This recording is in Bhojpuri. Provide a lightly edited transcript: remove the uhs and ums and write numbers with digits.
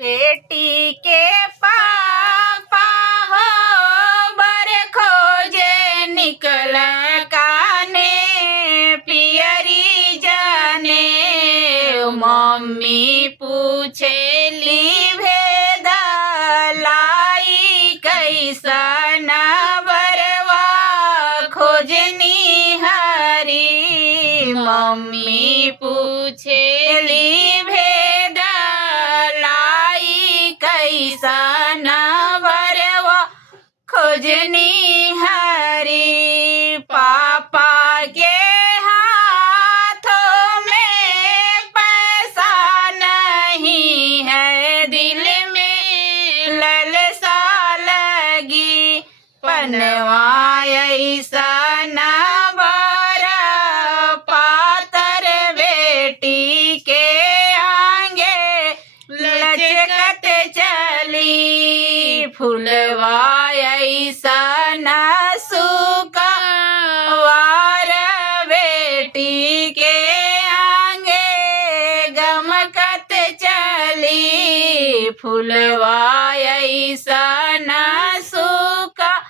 बेटी के पापा हो बर खोजे निकल काने पियरी जाने मम्मी पूछेली भेद लाई कैसन बरवा खोजनी हरी मम्मी पूछेली भेद लाई कैसन बरवा खोजनी हरी पापा के हाथों में पैसा नहीं है दिल में ललसा लगी पनवा ऐसन बर पातर बेटी के आगे लचकत चली फुलवा ऐसन सुखवार बेटी के आगे गमकत चली फुलवा ऐसन सुखवार